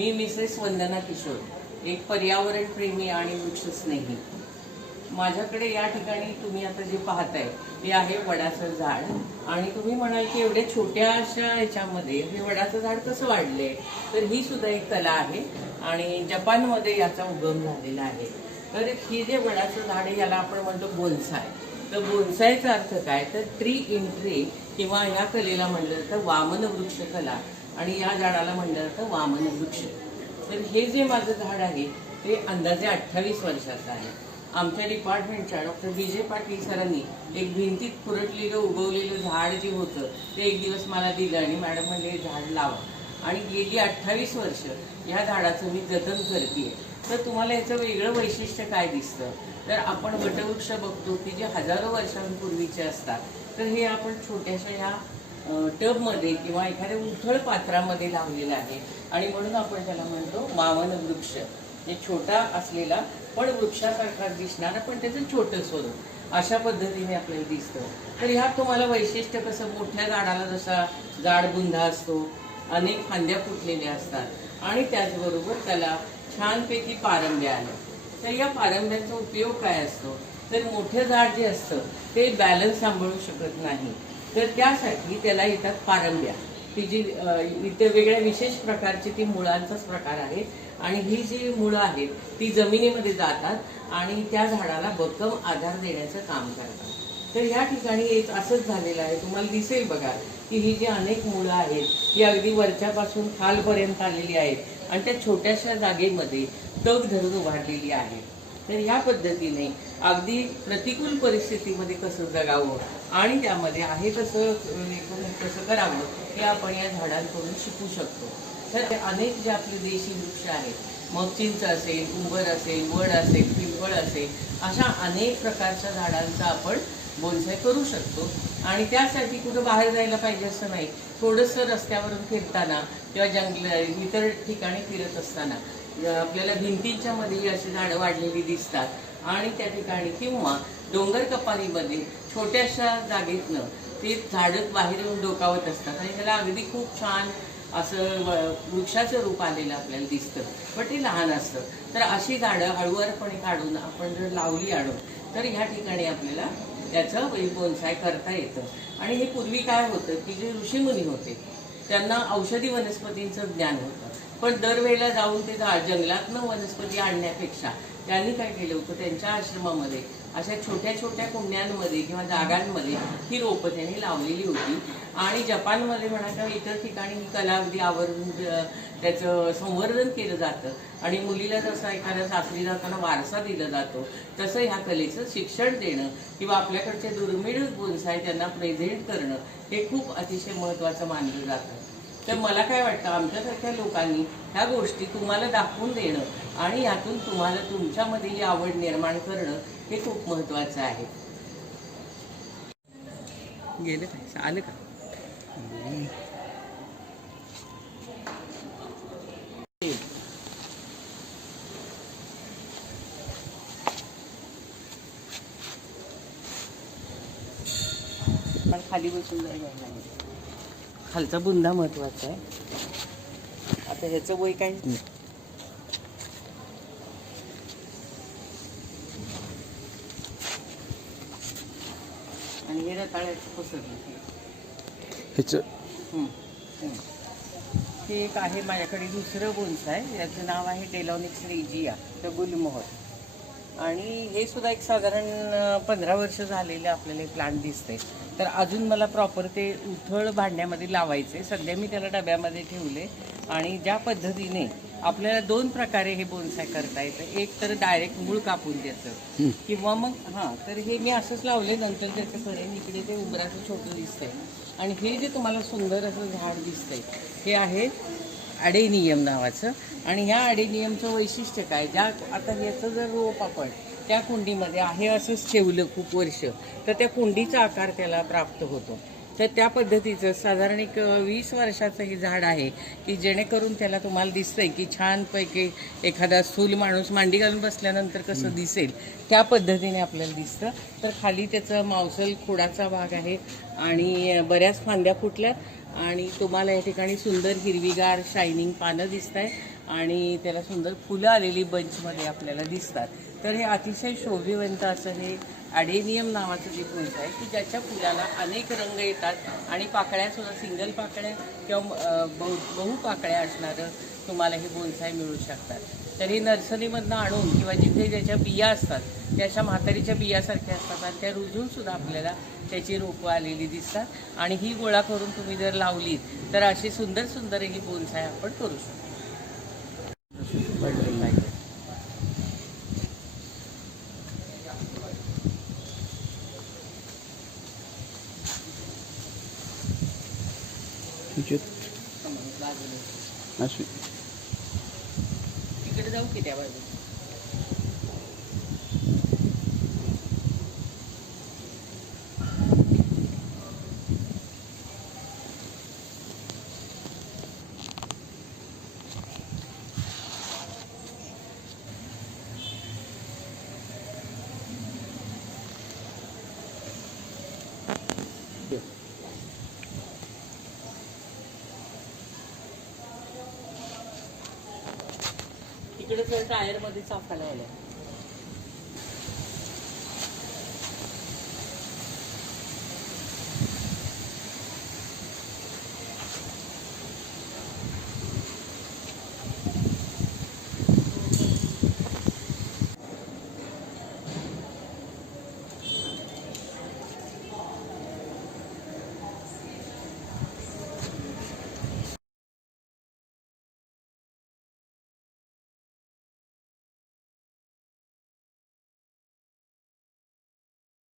मी Mrs वंदना किशोर एक पर्यावरण प्रेमी आणि वृक्षस्नेही माझ्याकडे या ठिकाणी तुम्ही आता जे पाहताय ते आहे वडाचं झाड. आणि तुम्ही म्हणाल की एवढ्या छोट्या अशा ह्याच्यामध्ये हे वडाचं झाड कसं वाढले तर ही सुद्धा एक कला आहे आणि जपानमध्ये याचा उगम झालेला आहे. तर ही जे वडाचं झाड आहे याला आपण म्हणतो बोनसाय. तर बोनसायचा अर्थ काय? तर ट्री इंट्री किंवा ह्या कलेला म्हणलं तर वामन वृक्ष कला. आणि या झाडाला म्हणलं जातं वामन वृक्ष तर हे जे माझं झाड आहे ते अंदाजे अठ्ठावीस वर्षाचं आहे. आमच्या डिपार्टमेंटच्या डॉक्टर विजय पाटील सरांनी एक भिंतीत पुरटलेलं उगवलेलं झाड जे होतं ते एक दिवस मला दिलं आणि मॅडम म्हणले "हे झाड लावा. आणि गेली अठ्ठावीस वर्ष या झाडाचं मी जतन करते तर तुम्हाला याचं वेगळं वैशिष्ट्य काय दिसतं? तर आपण वटवृक्ष बघतो की जे हजारो वर्षांपूर्वीचे असतात. तर हे आपण छोट्याशा ह्या टबमध्ये किंवा एखाद्या उथळ पात्रामध्ये लावलेलं आहे. आणि म्हणून आपण त्याला म्हणतो मावन वृक्ष. हे छोटा असलेला पण वृक्षासारखाच दिसणारा पण त्याचं छोटं स्वरूप. अशा पद्धतीने आपल्याला दिसतं. तर ह्यात तुम्हाला वैशिष्ट्य कसं? मोठ्या झाडाला जसा जाड बुंधा असतो अनेक फांद्या फुटलेल्या असतात. आणि त्याचबरोबर त्याला छानपैकी पारंब्या आल्या. तर या पारंब्याचा उपयोग काय असतो? तर मोठं झाड जे असतं ते बॅलन्स सांभाळू शकत नाही. तर त्यासाठी त्याला येतात पारंब्या. ती जी इथे वेगळ्या विशेष प्रकारची ती मुळांचाच प्रकार आहे. आणि ही जी मुळं आहेत ती जमिनीमध्ये जातात आणि त्या झाडाला भक्कम आधार देण्याचं काम करतात. तर या ठिकाणी एक असंच झालेलं आहे. तुम्हाला दिसेल बघा की ही जी अनेक मुळं आहेत ही अगदी वरच्यापासून खालपर्यंत आलेली आहेत. आणि त्या छोट्याशा जागेमध्ये तग धरून उभारलेली आहे. तर ह्या पद्धतीने अगदी प्रतिकूल परिस्थितीमध्ये कसं जगावं आणि त्यामध्ये आहे म्हणजे कसं कसं करावं हे आपण या झाडांकडून शिकू शकतो. तर अनेक जे आपले देशी वृक्ष आहेत मग चिंच असेल उंबर असेल वड असेल पिंपळ असेल अशा अनेक प्रकारच्या झाडांचा आपण बोनसाय करू शकतो. आणि त्यासाठी कुठं बाहेर जायला पाहिजे असं नाही. थोडंसं रस्त्यावरून फिरताना किंवा जंगल इतर ठिकाणी फिरत असताना आपल्याला भिंतींच्या मध्ये अशी झाडं वाढलेली दिसतात. आणि त्या ठिकाणी किंवा डोंगर कपारीमध्ये छोट्याशा जागेतनं ते झाडं बाहेर येऊन डोकावत असतात. आणि त्याला अगदी खूप छान असं वृक्षाचं रूप आलेलं आपल्याला दिसतं. पण ते लहान असतं. तर अशी झाडं हळूवारपणे काढून आपण जर लावली आणून तर ह्या ठिकाणी आपल्याला त्याचं म्हणजे बोनसाय करता येतं. आणि हे पूर्वी काय होतं की जे ऋषीमुनी होते त्यांना औषधी वनस्पतींचं ज्ञान होतं. पण दरवेळेला जाऊन ते जंगलातनं वनस्पती आणण्यापेक्षा त्यांनी काय केलं होतं? त्यांच्या आश्रमामध्ये अशा छोट्या छोट्या कुंड्यांमध्ये किंवा जागांमध्ये ही रोपं त्यांनी लावलेली होती. आणि जपानमध्ये म्हणा किंवा इतर ठिकाणी ही कला अगदी आवर्जून त्याचं संवर्धन केलं जातं. आणि मुलीला जसा एखाद्या सासरी जाताना वारसा दिला जातो तसं ह्या कलेचं शिक्षण देणं किंवा आपल्याकडचे दुर्मिळ बोनसाय त्यांना प्रेझेंट करणं हे खूप अतिशय महत्त्वाचं मानलं जातं. तर मला काय वाटतं आमच्यासारख्या लोकांनी ह्या गोष्टी तुम्हाला दाखवून देणं आणि यातून तुम्हाला तुमच्यामध्ये ही आवड निर्माण करणं हे खूप महत्त्वाचं आहे. गेलं काय? आलं का? पण खाली बसून जायला खालचा बुंदा महत्त्वाचा आहे. आता ह्याचं वय काय? आणि हे रताळ्याचं पसरलं ह्याचं? एक आहे माझ्याकडे दुसरं बोन्साय याचं नाव आहे डेलॉनिक्स रेजिया द गुलमोहर. आणि हे सुद्धा एक साधारण पंधरा वर्ष झालेले आपल्याला प्लांट दिसते तर अजून मला प्रॉपर ते उथळ भांड्यामध्ये लावायचे सध्या मी त्याला डब्यामध्ये ठेवले आणि ज्या पद्धतीने आपल्याला दोन प्रकारे हे बोनसाय करता येतं. एक तर डायरेक्ट मूळ कापून त्याचं. किंवा मग हां तर हे मी असंच लावले नंतर त्याचं करेन इकडे ते उंबराचं छोटं दिसतंय. आणि हे जे तुम्हाला सुंदर असं झाड दिसतंय हे आहे अडेनियम नावाचं. आणि ह्या अडेनियमचं वैशिष्ट्य काय? ज्या आता याचं जर रोप आपण त्या कुंडीमध्ये आहे असंच ठेवलं खूप वर्ष तर त्या कुंडीचा आकार त्याला प्राप्त होतो. तर त्या पद्धतीचं साधारण एक वीस वर्षाचं हे झाड आहे की जेणेकरून त्याला तुम्हाला दिसतंय की छानपैकी एखादा स्थूल माणूस मांडी घालून बसल्यानंतर कसं दिसेल. त्या पद्धतीने आपल्याला दिसतं. तर खाली त्याचं मावसल खोडाचा भाग आहे आणि बऱ्याच फांद्या फुटल्यात आणि तुम्हाला या ठिकाणी सुंदर हिरवीगार शायनिंग पानं दिसत आहे आणि त्याला सुंदर फुलं आलेली बंचमध्ये आपल्याला दिसतात. तर हे अतिशय शोभिवंत असं हे ॲडेनियम नावाचं जे फुल आहे की ज्याच्या फुलाला अनेक रंग येतात. आणि पाकळ्यासुद्धा सिंगल पाकळ्या किंवा बहु बहु पाकळ्या असणारं तुम्हाला हे बोनसाय मिळू शकतात. तर हे नर्सरीमधनं आणून किंवा जिथे ज्याच्या बिया असतात त्या अशा म्हातारीच्या बियासारख्या असतात आणि त्या रुजूनसुद्धा आपल्याला त्याची रोपं आलेली दिसतात. आणि ही गोळा करून तुम्ही जर लावलीत तर अशी सुंदर सुंदर ही बोनसाय आपण करू शकतो. ह्याच्यात अशी तिकडे जाऊ की त्या बाजूला? इकडे टायरमध्ये साफ आलं